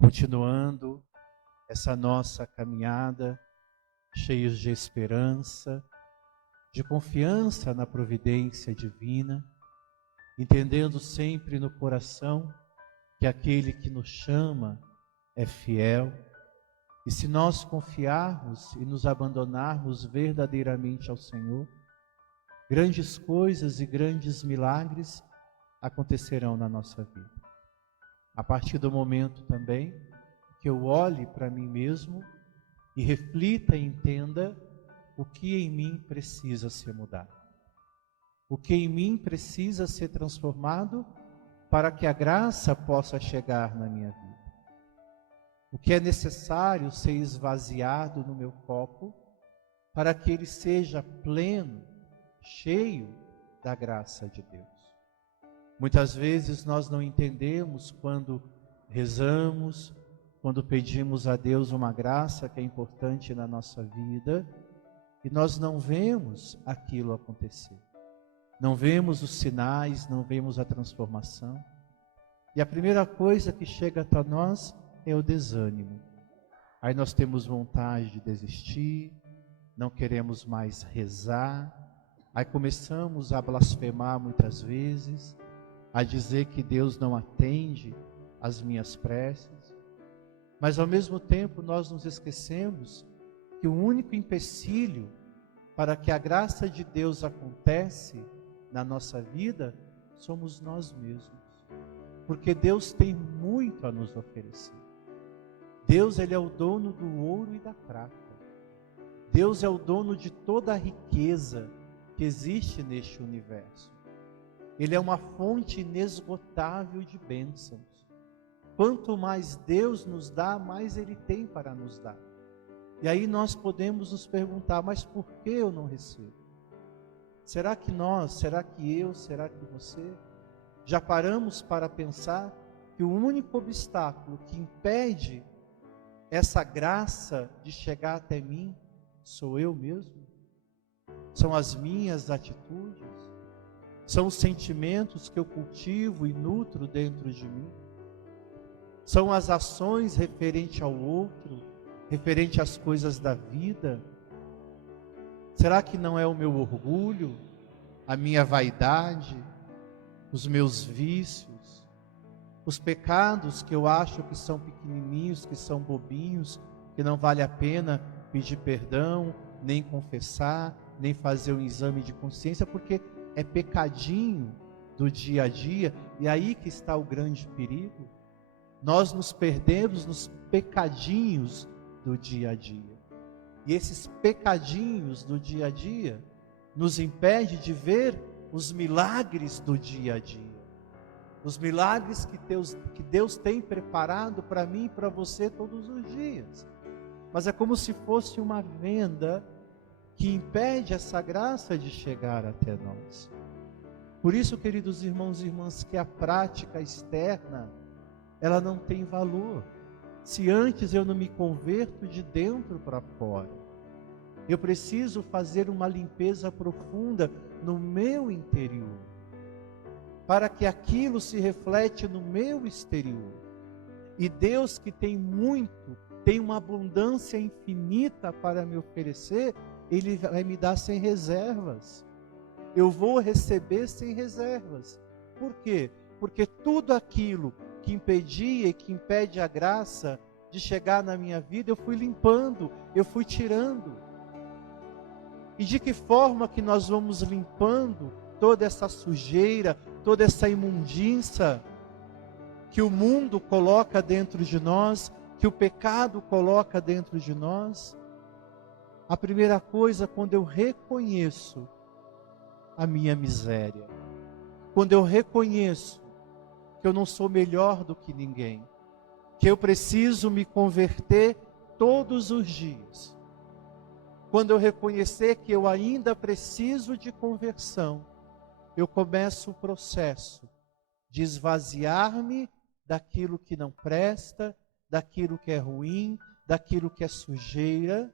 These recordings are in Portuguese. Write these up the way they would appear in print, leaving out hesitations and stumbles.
continuando essa nossa caminhada, cheios de esperança, de confiança na providência divina, entendendo sempre no coração que aquele que nos chama é fiel, e se nós confiarmos e nos abandonarmos verdadeiramente ao Senhor, grandes coisas e grandes milagres acontecerão na nossa vida. A partir do momento também que eu olhe para mim mesmo e reflita e entenda o que em mim precisa ser mudado. O que em mim precisa ser transformado para que a graça possa chegar na minha vida. O que é necessário ser esvaziado no meu copo para que ele seja pleno, cheio da graça de Deus. Muitas vezes nós não entendemos quando rezamos, quando pedimos a Deus uma graça que é importante na nossa vida, e nós não vemos aquilo acontecer. Não vemos os sinais, não vemos a transformação. E a primeira coisa que chega até nós é o desânimo. Aí nós temos vontade de desistir, não queremos mais rezar, aí começamos a blasfemar muitas vezes, a dizer que Deus não atende às minhas preces, mas ao mesmo tempo nós nos esquecemos que o único empecilho para que a graça de Deus acontece na nossa vida somos nós mesmos, porque Deus tem muito a nos oferecer. Deus, Ele é o dono do ouro e da prata. Deus é o dono de toda a riqueza que existe neste universo. Ele é uma fonte inesgotável de bênçãos. Quanto mais Deus nos dá, mais Ele tem para nos dar. E aí nós podemos nos perguntar, mas por que eu não recebo? Será que nós, será que eu, será que você já paramos para pensar que o único obstáculo que impede essa graça de chegar até mim sou eu mesmo? São as minhas atitudes? São os sentimentos que eu cultivo e nutro dentro de mim? São as ações referente ao outro, referente às coisas da vida? Será que não é o meu orgulho, a minha vaidade, os meus vícios, os pecados que eu acho que são pequenininhos, que são bobinhos, que não vale a pena pedir perdão, nem confessar, nem fazer um exame de consciência, porque é pecadinho do dia a dia, e aí que está o grande perigo. Nós nos perdemos nos pecadinhos do dia a dia. E esses pecadinhos do dia a dia nos impedem de ver os milagres do dia a dia. Os milagres que Deus tem preparado para mim e para você todos os dias. Mas é como se fosse uma venda que impede essa graça de chegar até nós. Por isso, queridos irmãos e irmãs, que a prática externa, ela não tem valor. Se antes eu não me converto de dentro para fora, eu preciso fazer uma limpeza profunda no meu interior, para que aquilo se reflete no meu exterior. E Deus, que tem muito, tem uma abundância infinita para me oferecer, Ele vai me dar sem reservas. Eu vou receber sem reservas. Por quê? Porque tudo aquilo que impedia e que impede a graça de chegar na minha vida, eu fui limpando, eu fui tirando. E de que forma que nós vamos limpando toda essa sujeira, toda essa imundícia que o mundo coloca dentro de nós, que o pecado coloca dentro de nós? A primeira coisa, quando eu reconheço a minha miséria, quando eu reconheço que eu não sou melhor do que ninguém, que eu preciso me converter todos os dias, quando eu reconhecer que eu ainda preciso de conversão, eu começo o processo de esvaziar-me daquilo que não presta, daquilo que é ruim, daquilo que é sujeira,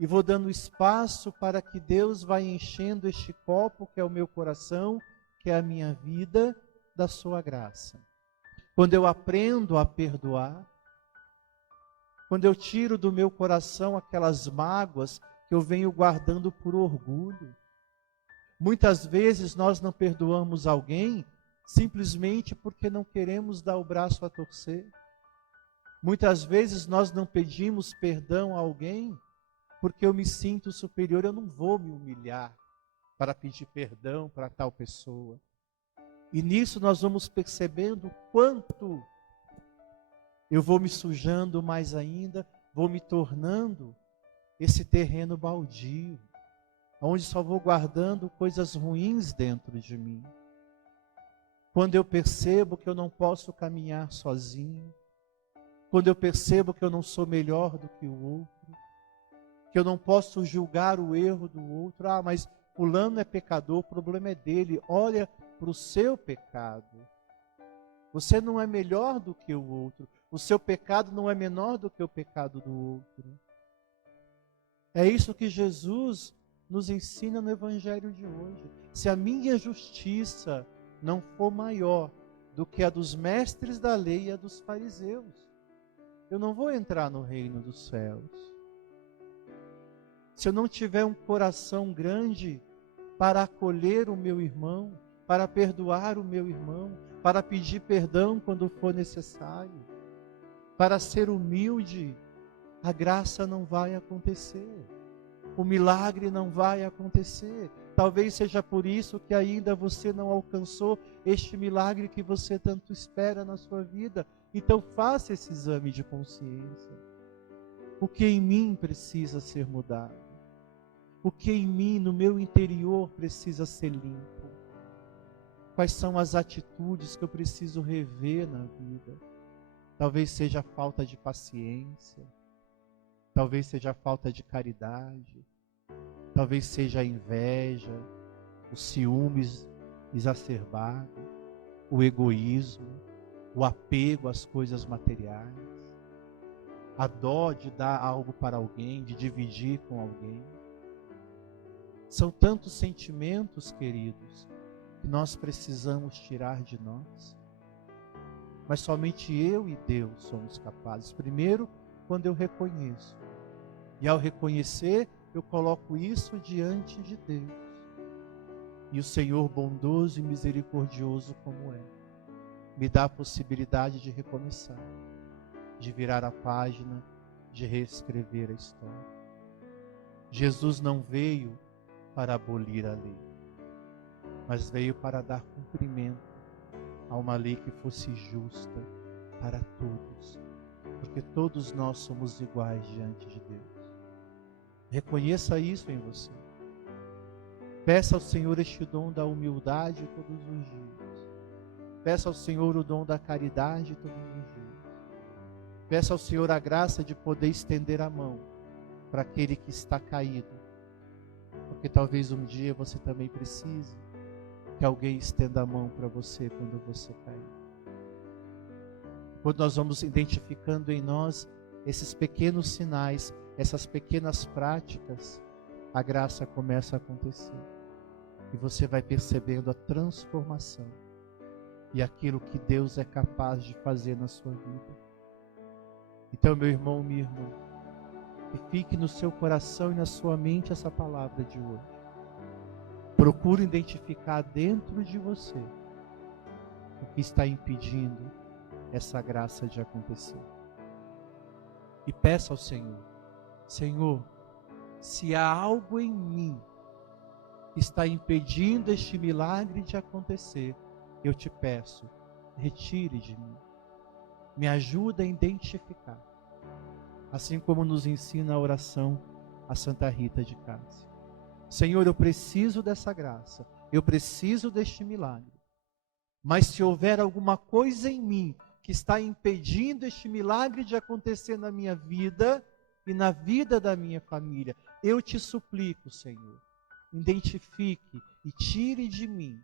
e vou dando espaço para que Deus vá enchendo este copo, que é o meu coração, que é a minha vida, da sua graça. quando eu aprendo a perdoar, quando eu tiro do meu coração aquelas mágoas que eu venho guardando por orgulho. Muitas vezes nós não perdoamos alguém simplesmente porque não queremos dar o braço a torcer. Muitas vezes nós não pedimos perdão a alguém porque eu me sinto superior, eu não vou me humilhar para pedir perdão para tal pessoa. E nisso nós vamos percebendo quanto eu vou me sujando mais ainda, vou me tornando esse terreno baldio, onde só vou guardando coisas ruins dentro de mim. Quando eu percebo que eu não posso caminhar sozinho, quando eu percebo que eu não sou melhor do que o outro, que eu não posso julgar o erro do outro, mas fulano é pecador, o problema é dele, olha para o seu pecado. Você não é melhor do que o outro, o seu pecado não é menor do que o pecado do outro. É isso que Jesus nos ensina no Evangelho de hoje. Se a minha justiça não for maior do que a dos mestres da lei e a dos fariseus, eu não vou entrar no reino dos céus. Se eu não tiver um coração grande para acolher o meu irmão, para perdoar o meu irmão, para pedir perdão quando for necessário, para ser humilde, a graça não vai acontecer. O milagre não vai acontecer. Talvez seja por isso que ainda você não alcançou este milagre que você tanto espera na sua vida. Então faça esse exame de consciência. O que em mim precisa ser mudado? O que em mim, no meu interior, precisa ser limpo? Quais são as atitudes que eu preciso rever na vida? Talvez seja a falta de paciência, talvez seja a falta de caridade, talvez seja a inveja, os ciúmes exacerbados, o egoísmo, o apego às coisas materiais, a dó de dar algo para alguém, de dividir com alguém. São tantos sentimentos, queridos, que nós precisamos tirar de nós. Mas somente eu e Deus somos capazes. Primeiro, quando eu reconheço. E ao reconhecer, eu coloco isso diante de Deus. E o Senhor bondoso e misericordioso como é, me dá a possibilidade de recomeçar, de virar a página, de reescrever a história. Jesus não veio para abolir a lei, mas veio para dar cumprimento a uma lei que fosse justa para todos, porque todos nós somos iguais diante de Deus. Reconheça isso em você. Peça ao Senhor este dom da humildade todos os dias. Peça ao Senhor o dom da caridade todos os dias. Peça ao Senhor a graça de poder estender a mão para aquele que está caído, porque talvez um dia você também precise que alguém estenda a mão para você quando você cair. Quando nós vamos identificando em nós esses pequenos sinais, essas pequenas práticas, a graça começa a acontecer. E você vai percebendo a transformação e aquilo que Deus é capaz de fazer na sua vida. Então, meu irmão, minha irmã, que fique no seu coração e na sua mente essa palavra de hoje. Procure identificar dentro de você o que está impedindo essa graça de acontecer. E peça ao Senhor: Senhor, se há algo em mim que está impedindo este milagre de acontecer, eu te peço, retire de mim. Me ajuda a identificar. Assim como nos ensina a oração a Santa Rita de Cássia. Senhor, eu preciso dessa graça, eu preciso deste milagre. Mas se houver alguma coisa em mim que está impedindo este milagre de acontecer na minha vida e na vida da minha família, eu te suplico, Senhor, identifique e tire de mim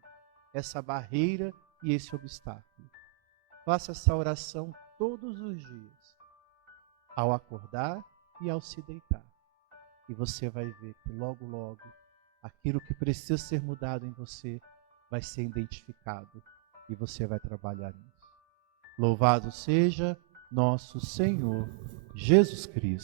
essa barreira e esse obstáculo. Faça essa oração todos os dias, ao acordar e ao se deitar. E você vai ver que logo, logo, aquilo que precisa ser mudado em você vai ser identificado e você vai trabalhar nisso. Louvado seja nosso Senhor Jesus Cristo.